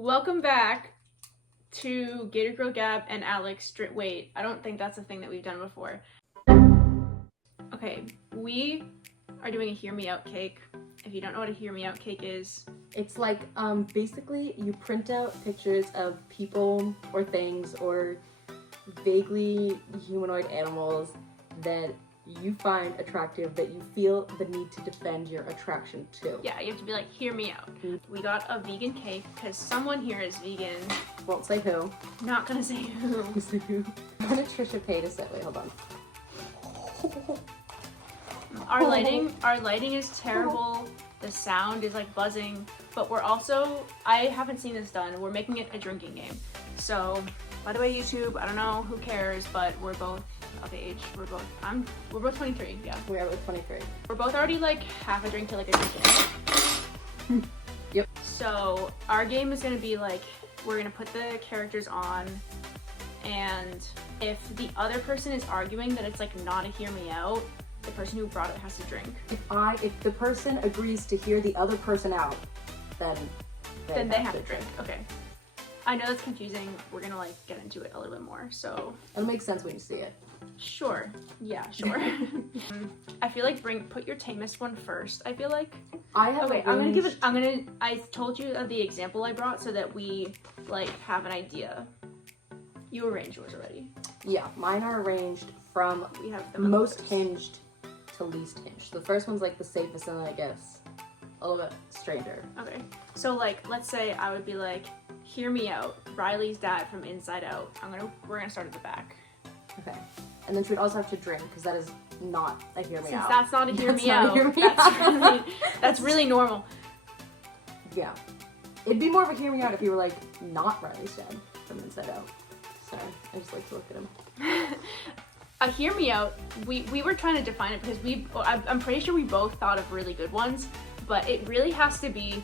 Welcome back to GatorGirlGab and Alex. Wait, I don't think that's a thing that we've done before. Okay, we are doing a Hear Me Out cake. If you don't know what a Hear Me Out cake is, it's like basically you print out pictures of people or things or vaguely humanoid animals that you find attractive, that you feel the need to defend your attraction to. Yeah, you have to be like, hear me out. We got a vegan cake because someone here is vegan. Won't say who. Not gonna say who. I'm gonna Trisha Paytas it. Wait, hold on. Our lighting is terrible. The sound is like buzzing, but we're also, I haven't seen this done. We're making it a drinking game. So, by the way, YouTube, I don't know who cares, but we're both of age. We're both 23, yeah. We are both 23. We're both already like half a drink to like a drink in. Yep. So our game is gonna be like, we're gonna put the characters on, and if the other person is arguing that it's like not a hear me out, the person who brought it has to drink. If the person agrees to hear the other person out, then they have to drink. Okay. I know that's confusing. We're gonna like get into it a little bit more, so. It'll make sense when you see it. Sure. Yeah, sure. I feel like put your tamest one first. I feel like. I told you of the example I brought so that we like have an idea. You arranged yours already. Yeah, mine are arranged from we have the most hinged to least hinged. The first one's like the safest, and then it gets a little bit stranger. Okay. So like, let's say I would be like, hear me out. Riley's dad from Inside Out. We're gonna start at the back. Okay. And then she would also have to drink, because that is not a hear me out. Since that's not a hear me out. That's really normal. Yeah. It'd be more of a hear me out if you were like not Riley's dad from Inside Out. Sorry, I just like to look at him. A hear me out, we were trying to define it because I'm pretty sure we both thought of really good ones, but it really has to be,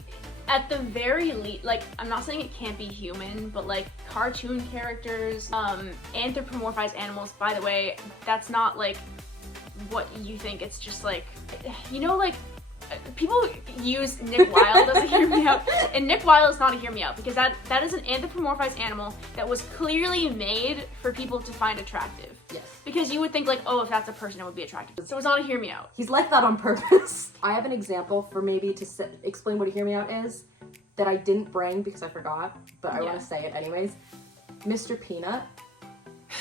at the very least, like, I'm not saying it can't be human, but like cartoon characters, anthropomorphized animals. By the way, that's not like what you think. It's just like, you know, like people use Nick Wilde as a hear me out, and Nick Wilde is not a hear me out because that is an anthropomorphized animal that was clearly made for people to find attractive. Yes. Because you would think like, oh, if that's a person, it would be attractive. So it's not a hear me out. He's like that on purpose. I have an example for maybe to explain what a hear me out is that I didn't bring because I forgot, but I want to say it anyways. Mr. Peanut,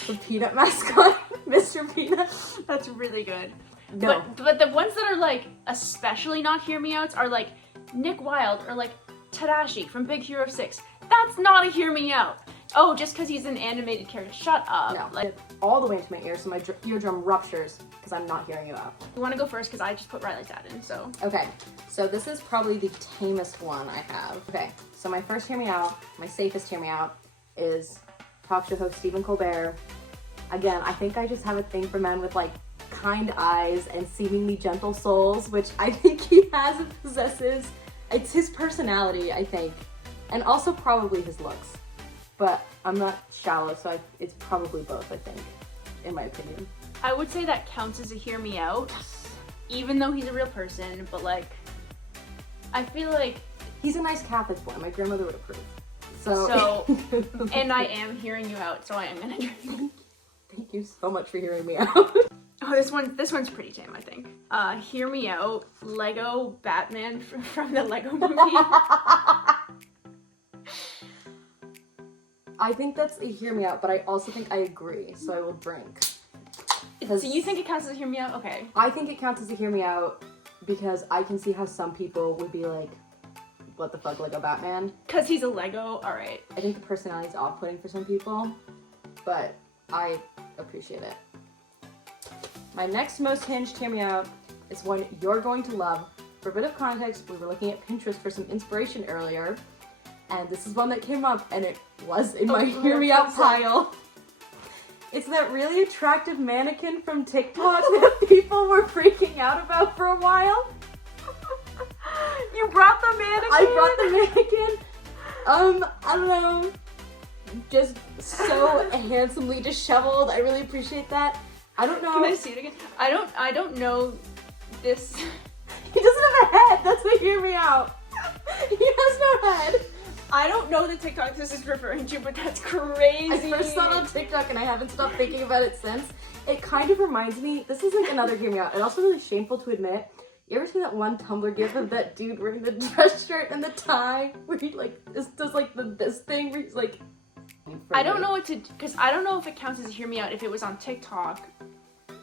the peanut mascot, Mr. Peanut. That's really good. No. But the ones that are like especially not hear me outs are like Nick Wilde or like Tadashi from Big Hero 6. That's not a hear me out. Oh, just because he's an animated character. Shut up. No, like, all the way into my ear, so my eardrum ruptures because I'm not hearing you out. You want to go first because I just put Riley's dad in, so. Okay, so this is probably the tamest one I have. Okay, so my first hear me out, my safest hear me out is talk show host Stephen Colbert. Again, I think I just have a thing for men with like kind eyes and seemingly gentle souls, which I think he has and possesses. It's his personality, I think, and also probably his looks. But I'm not shallow, so it's probably both, I think, in my opinion. I would say that counts as a hear me out, even though he's a real person, but like, I feel like... He's a nice Catholic boy. My grandmother would approve. So and I am hearing you out, so I am gonna drink. Thank you so much for hearing me out. Oh, this one's pretty tame, I think. Hear me out, Lego Batman from the Lego movie. I think that's a hear me out, but I also think I agree, so I will drink. So you think it counts as a hear me out? Okay. I think it counts as a hear me out because I can see how some people would be like, what the fuck, Lego Batman? Because he's a Lego? Alright. I think the personality is off-putting for some people, but I appreciate it. My next most hinged hear me out is one you're going to love. For a bit of context, we were looking at Pinterest for some inspiration earlier, and this is one that came up, and it was in my hear me out pile. It's that really attractive mannequin from TikTok that people were freaking out about for a while. You brought the mannequin? I brought the mannequin. I don't know. Just so handsomely disheveled. I really appreciate that. I don't know. Can I see it again? I don't know this. He doesn't have a head. That's what hear me out. He has no head. I don't know the TikTok this is referring to, but that's crazy. I first saw it on TikTok and I haven't stopped thinking about it since. It kind of reminds me, this is like another hear me out, and also really shameful to admit. You ever see that one Tumblr gif of that dude wearing the dress shirt and the tie, where he like does like this thing where he's like. I don't know what to, because I don't know if it counts as a hear me out if it was on TikTok.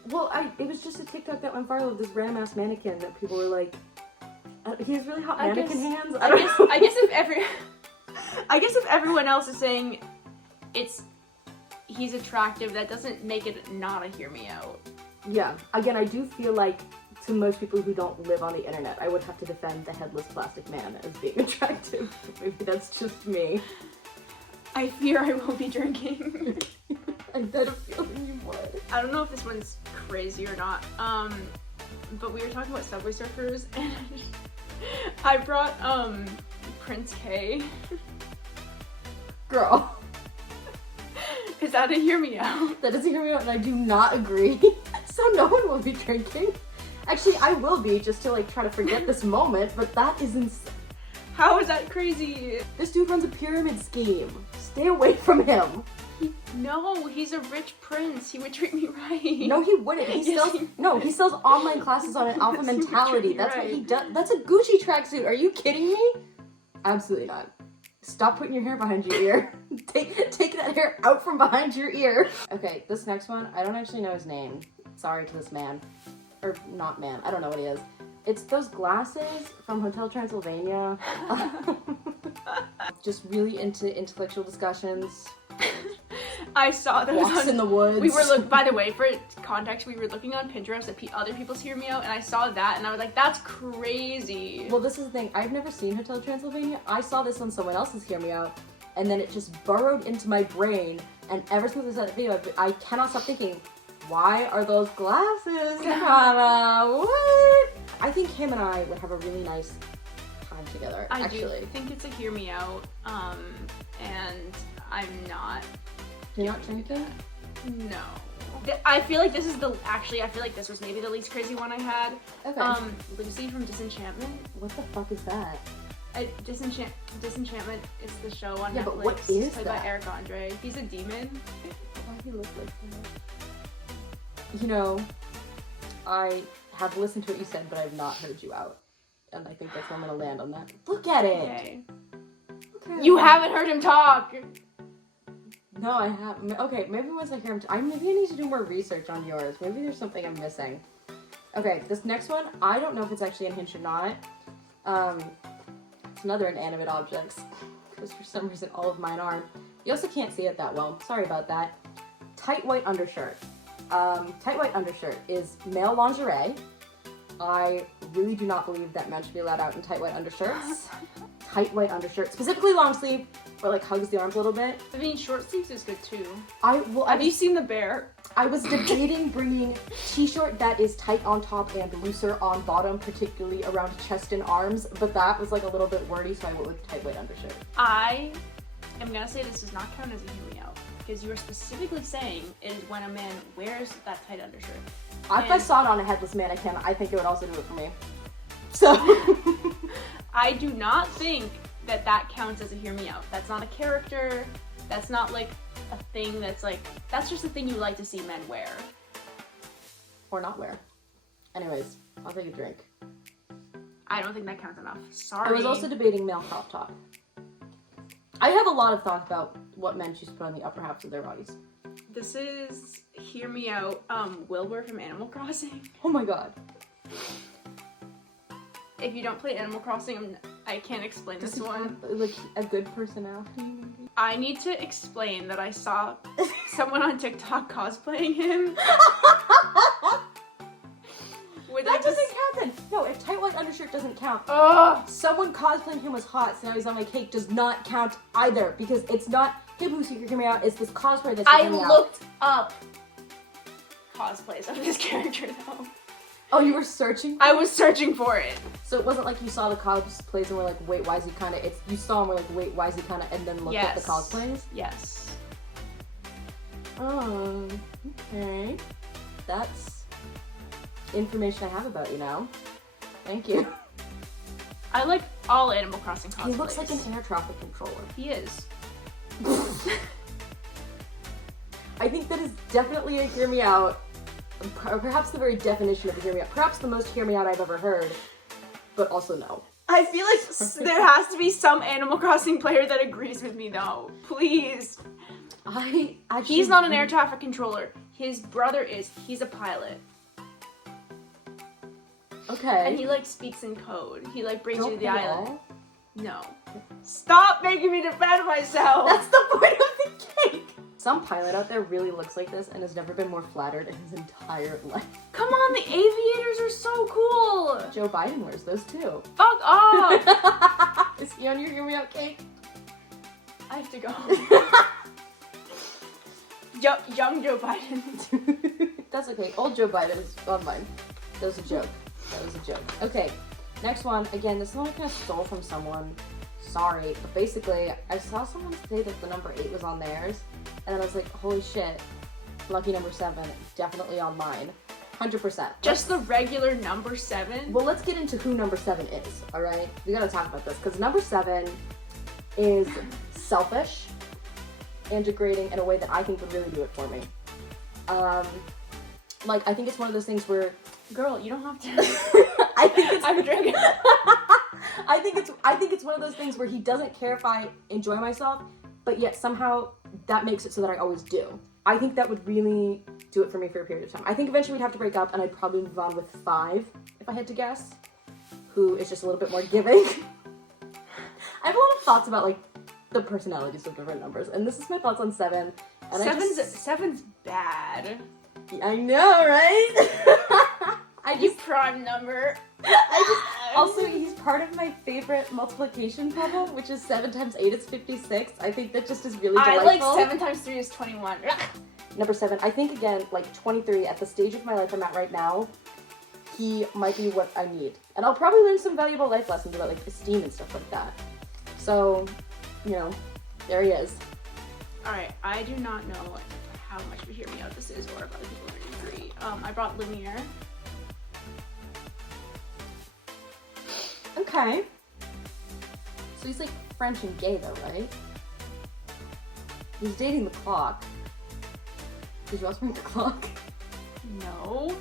Well, it was just a TikTok that went viral of this random ass mannequin that people were like, he has really hot mannequin hands. I guess if everyone else is saying he's attractive, that doesn't make it not a hear me out. Yeah. Again, I do feel like to most people who don't live on the internet, I would have to defend the headless plastic man as being attractive. Maybe that's just me. I fear I will be drinking. I had a feeling you would. I don't know if this one's crazy or not. But we were talking about Subway Surfers, and I brought Prince K. Girl. Is that a hear me out? That is a hear me out, and I do not agree. So no one will be drinking. Actually, I will be, just to like try to forget this moment, but that is insane. How is that crazy? This dude runs a pyramid scheme. Stay away from him. No, he's a rich prince. He would treat me right. No, he wouldn't. He sells online classes on an alpha mentality. That's what he does. That's a Gucci tracksuit. Are you kidding me? Absolutely not. Stop putting your hair behind your ear. Take that hair out from behind your ear. Okay, this next one, I don't actually know his name. Sorry to this man. Or not man. I don't know what he is. It's those glasses from Hotel Transylvania. Just really into intellectual discussions. I saw those. Walks in the woods. We were by the way, for context, we were looking on Pinterest at other people's hear me out, and I saw that, and I was like, "That's crazy." Well, this is the thing. I've never seen Hotel Transylvania. I saw this on someone else's hear me out, and then it just burrowed into my brain. And ever since I saw that video, I cannot stop thinking, "Why are those glasses, Hannah? What?" I think him and I would have a really nice time together. I do think it's a hear me out, and I'm not. You're not drinking? No. I feel like this is I feel like this was maybe the least crazy one I had. Okay. Lucy from Disenchantment. What the fuck is that? Disenchantment is the show on Netflix. Yeah, but what is played that? by Eric Andre. He's a demon. Why do he look like that? You know, I have listened to what you said, but I have not heard you out. And I think that's where I'm gonna land on that. Look at it! Okay. Okay. You haven't heard him talk! No, I haven't. Okay, maybe once I hear him maybe I need to do more research on yours. Maybe there's something I'm missing. Okay, this next one, I don't know if it's actually unhinged or not. It's another inanimate objects. Because for some reason all of mine are. You also can't see it that well. Sorry about that. Tight white undershirt. Tight white undershirt is male lingerie. I really do not believe that men should be allowed out in tight white undershirts. Tight white undershirt, specifically long sleeve, or like hugs the arms a little bit. I mean, short sleeves is good too. Have you seen The Bear? I was debating bringing t-shirt that is tight on top and looser on bottom, particularly around chest and arms, but that was like a little bit wordy, so I went with tight white undershirt. I am gonna say this does not count as a hear me out, because you are specifically saying it is when a man wears that tight undershirt. If I saw it on a headless mannequin, I think it would also do it for me. So I do not think that counts as a hear me out. That's not a character. That's not like a thing that's like, that's just a thing you like to see men wear. Or not wear. Anyways, I'll take a drink. I don't think that counts enough. Sorry. I was also debating male crop top. I have a lot of thoughts about what men choose to put on the upper halves of their bodies. This is hear me out. Wilbur from Animal Crossing. Oh my god. If you don't play Animal Crossing, I can't explain this one. Like a good personality, maybe? I need to explain that I saw someone on TikTok cosplaying him. That doesn't count then. No, if tight white undershirt doesn't count. Ugh. Someone cosplaying him was hot, so now he's on my cake does not count either, because it's not him who's hear me out, it's this cosplay that's I looked up cosplays of this character though. Oh, you were searching? I was searching for it. So it wasn't like you saw the cosplays and were like, wait, why is he kinda, you saw him and were like, wait, why is he kinda, and then looked at the cosplays? Yes. Oh, okay. That's information I have about you now. Thank you. I like All Animal Crossing cosplays. He looks like an air traffic controller. He is. I think that is definitely a hear me out. Perhaps the very definition of a hear me out. Perhaps the most hear me out I've ever heard. But also no. I feel like there has to be some Animal Crossing player that agrees with me though. Please. He's not an air traffic controller. His brother is. He's a pilot. Okay. And he like speaks in code. He like brings you to the Don't island. all. No. Stop making me defend myself! That's the point of the cake! Some pilot out there really looks like this and has never been more flattered in his entire life. Come on, the aviators are so cool! Joe Biden wears those too. Fuck off! Is he on your hear me out cake? I have to go. Young Joe Biden. That's okay. Old Joe Biden is on mine. That was a joke. That was a joke. Okay, next one. Again, this is one I kind of stole from someone. Sorry, but basically, I saw someone say that the number 8 was on theirs, and I was like, holy shit, lucky number 7, definitely on mine. 100%. Just the regular number 7? Well, let's get into who number 7 is, alright? We gotta talk about this, because number 7 is selfish and degrading in a way that I think would really do it for me. Like, I think it's one of those things where... Girl, you don't have to... I think it's... I'm drinking. I think it's one of those things where he doesn't care if I enjoy myself, but yet somehow that makes it so that I always do. I think that would really do it for me for a period of time. I think eventually we'd have to break up and I'd probably move on with 5, if I had to guess, who is just a little bit more giving. I have a lot of thoughts about like the personalities of different numbers, and this is my thoughts on 7. And Seven's bad. I know, right? You prime number. Also, he's part of my favorite multiplication puzzle, which is 7 times 8 is 56. I think that just is really delightful. I like 7 times 3 is 21. Number 7, I think again, like 23, at the stage of my life I'm at right now, he might be what I need. And I'll probably learn some valuable life lessons about like esteem and stuff like that. So, you know, there he is. Alright, I do not know how much of a hear me out this is or if other people are going to agree. I brought Lumiere. Okay. So he's like French and gay though, right? He's dating the clock. Did you also bring the clock? No.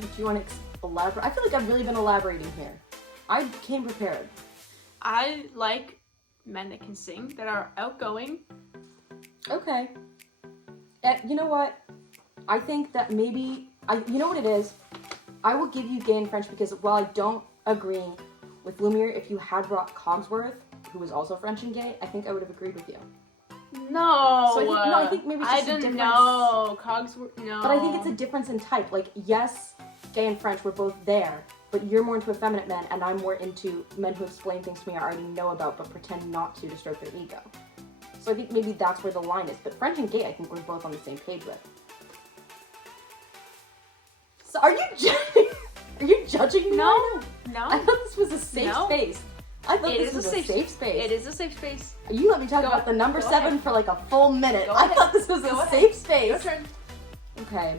Do you want to elaborate? I feel like I've really been elaborating here. I came prepared. I like men that can sing, that are outgoing. Okay. You know what? I think that maybe... you know what it is? I will give you gay and French because while I don't agree with Lumiere, if you had brought Cogsworth, who was also French and gay, I think I would have agreed with you. No. So I think maybe it's just a difference. I didn't know. Cogsworth, no. But I think it's a difference in type. Like, yes, gay and French were both there, but you're more into effeminate men, and I'm more into men who explain things to me I already know about, but pretend not to stroke their ego. So I think maybe that's where the line is. But French and gay, I think we're both on the same page with. So are you judging me? No. No. I thought this was a safe space. I thought this was a safe space. It is a safe space. You let me talk about the number 7 for like a full minute. I thought this was a safe space. Your turn. Okay.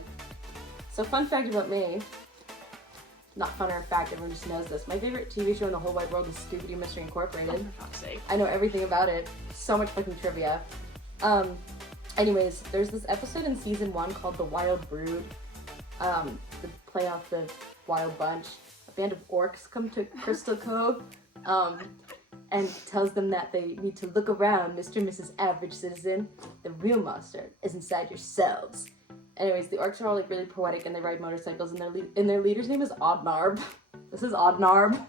So fun fact about me. Not fun or a fact, everyone just knows this. My favorite TV show in the whole wide world is Scooby-Doo Mystery Incorporated. Oh, for fuck's sake. I know everything about it. So much fucking trivia. Anyways, there's this episode in season 1 called The Wild Brood. The play off the Wild Bunch. A band of orcs come to Crystal Cove, and tells them that they need to look around, Mr. and Mrs. Average Citizen. The real monster is inside yourselves. Anyways, the orcs are all like really poetic and they ride motorcycles, and their leader's name is Oddnarb. This is Oddnarb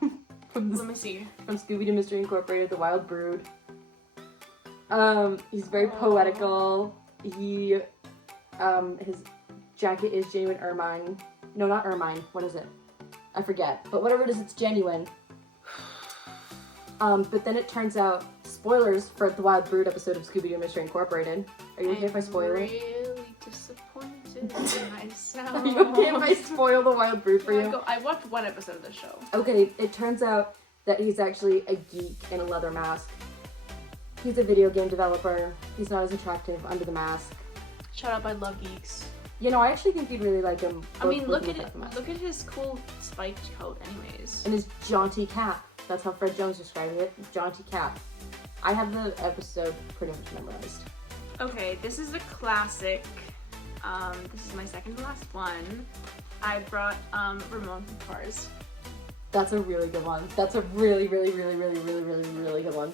Let me see. from Scooby-Doo Mystery Incorporated, The Wild Brood. He's very poetical. He, his jacket is genuine ermine. No, not ermine. What is it? I forget. But whatever it is, it's genuine. But then it turns out, spoilers for the Wild Brood episode of Scooby-Doo Mystery Incorporated. Are you okay if I spoil it? I'm really disappointed in myself. Are you okay if I spoil the Wild Brood for you? I watched one episode of the show. Okay, it turns out that he's actually a geek in a leather mask. He's a video game developer. He's not as attractive under the mask. Shut up, I love geeks. You know, I actually think you'd really like him. I mean, look at his cool spiked coat anyways. And his jaunty cap. That's how Fred Jones described it. Jaunty cap. I have the episode pretty much memorized. Okay, this is a classic. This is my second to last one. I brought Ramon from Cars. That's a really good one. That's a really, really, really, really, really, really, really good one.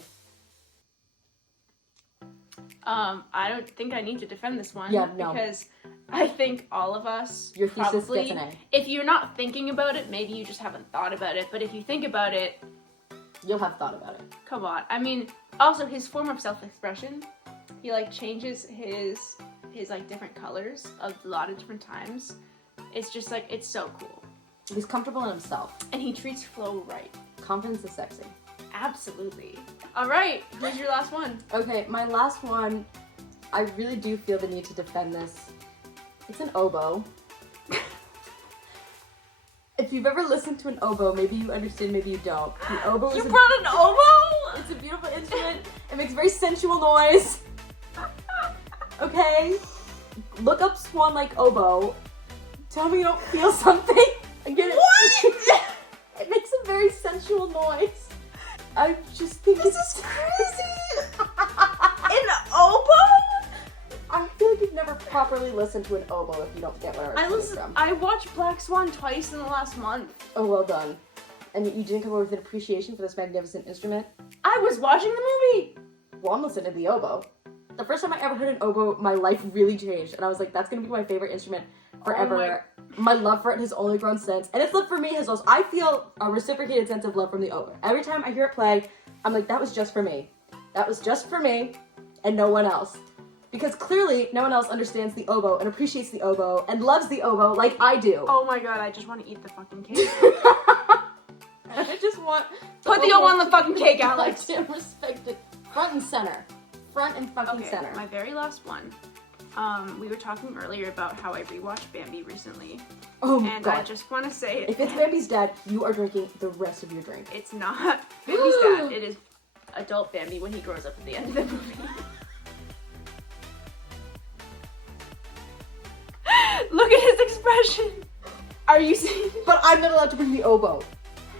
I don't think I need to defend this one. Yeah, no. Because I think all of us Your thesis probably, gets an A. if you're not thinking about it, maybe you just haven't thought about it. But if you think about it, You'll have thought about it. come on. I mean, also his form of self-expression. He like changes his like different colors a lot of different times. It's just like, it's so cool. He's comfortable in himself. And he treats Flo right. Confidence is sexy. Absolutely. All right, who's your last one? Okay, my last one, I really do feel the need to defend this. It's an oboe. If you've ever listened to an oboe, maybe you understand, maybe you don't. The oboe You is brought an oboe? it's a beautiful instrument. It makes very sensual noise. Okay? Look up Swan Like Oboe. Tell me you don't feel something. Again, What? It makes a very sensual noise. I just think This it's is crazy. An oboe? I feel like you've never properly listened to an oboe if you don't get where I'm coming from. I watched Black Swan twice in the last month. Oh, well done. And you didn't come over with an appreciation for this magnificent instrument? I was watching the movie. Well, I'm listening to the oboe. The first time I ever heard an oboe, my life really changed. And I was like, that's gonna be my favorite instrument forever. My love for it has only grown since. And its love for me has also, I feel a reciprocated sense of love from the oboe. Every time I hear it play, I'm like, that was just for me. That was just for me and no one else. Because clearly, no one else understands the oboe and appreciates the oboe and loves the oboe like I do. Oh my god, I just want to eat the fucking cake. I just want... Put the oboe on the fucking cake, Alex. I respect it. Front and center. Front and fucking Okay, center. my very last one. We were talking earlier about how I rewatched Bambi recently. Oh my And god. I just want to say... If it's Bambi's dad, you are drinking the rest of your drink. It's not Bambi's dad. It is adult Bambi when he grows up at the end of the movie. Look at his expression. Are you seeing? But I'm not allowed to bring the oboe.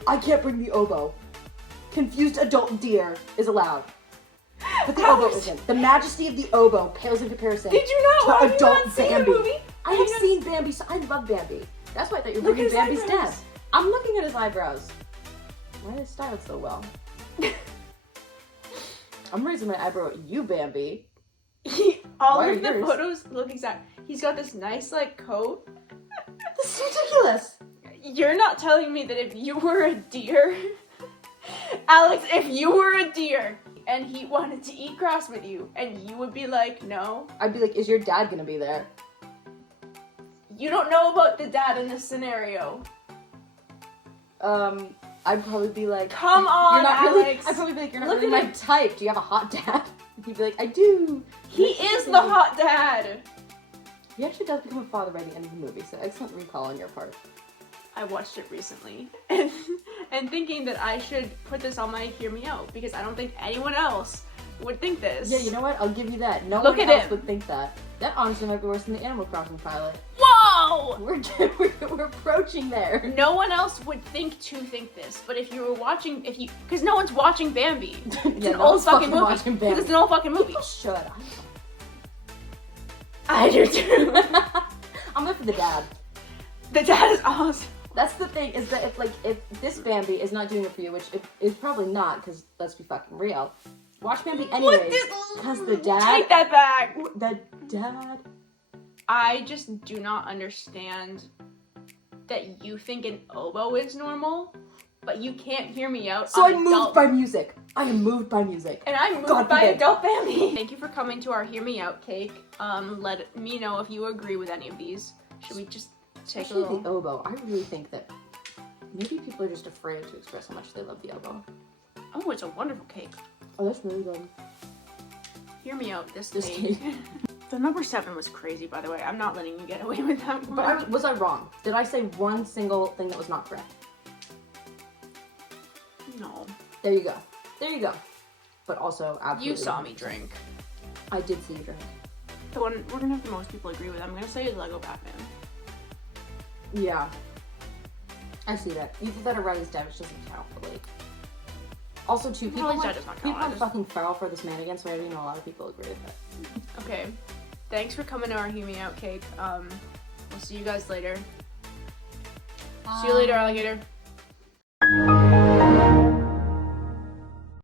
I can't bring the oboe. Confused adult deer is allowed. But the oboe isn't. The majesty of the oboe pales in comparison Did you not? to Have you adult not seen the Bambi. movie? I have seen Bambi, so I love Bambi. That's why I thought you were Look bringing at his Bambi's dad. eyebrows. I'm looking at his eyebrows. Why are they styled so well? I'm raising my eyebrow at you, Bambi. All Why are of the yours? photos look exact. He's got this nice like coat. This is ridiculous. You're not telling me that if you were a deer, Alex, if you were a deer and he wanted to eat grass with you and you would be like, no. I'd be like, is your dad gonna be there? You don't know about the dad in this scenario. I'd probably be like, Come on, you're not really. Alex. I'd probably be like, you're not Look really at my him. type. Do you have a hot dad? He'd be like, I do. He is the hot dad. He actually does become a father by the end of the movie, so excellent recall on your part. I watched it recently and thinking that I should put this on my Hear Me Out because I don't think anyone else would think this. Yeah, you know what? I'll give you that. No Look one at else him. would think that. That honestly might be worse than the Animal Crossing pilot. Whoa! We're approaching there. No one else would think this, but if you were watching, because no one's watching Bambi. It's Yeah, an no old one's fucking fucking movie. watching 'Cause Bambi. it's an old fucking movie. People should. I do too. I'm there for the dad. The dad is awesome. That's the thing, is that if this Bambi is not doing it for you, which it is probably not, because let's be fucking real. Watch Bambi anyways, because the dad... Take that back. The dad... I just do not understand that you think an oboe is normal, but you can't hear me out. So on I'm moved adult- by music. I am moved by music. And I'm moved God by forbid. adult Bambi. Thank you for coming to our Hear Me Out cake. Let me know if you agree with any of these. Should we just take Especially a little... the oboe. I really think that maybe people are just afraid to express how much they love the oboe. Oh, it's a wonderful cake. Oh, that's really good. Hear me out, this This cake. The number 7 was crazy, by the way. I'm not letting you get away with that one. But was I wrong? Did I say one single thing that was not correct? No. There you go. There you go. But also, absolutely. You saw me drink. I did see you drink. The one we're gonna have the most people agree with, I'm gonna say is Lego Batman. Yeah. I see that. Either that or Rise Damage doesn't count, but like... Also, too, people Probably went, judges not people count. went fucking feral for this man again, so I already know a lot of people agree with that. Okay. Thanks for coming to our Hear Me Out cake. We'll see you guys later. See you later, alligator.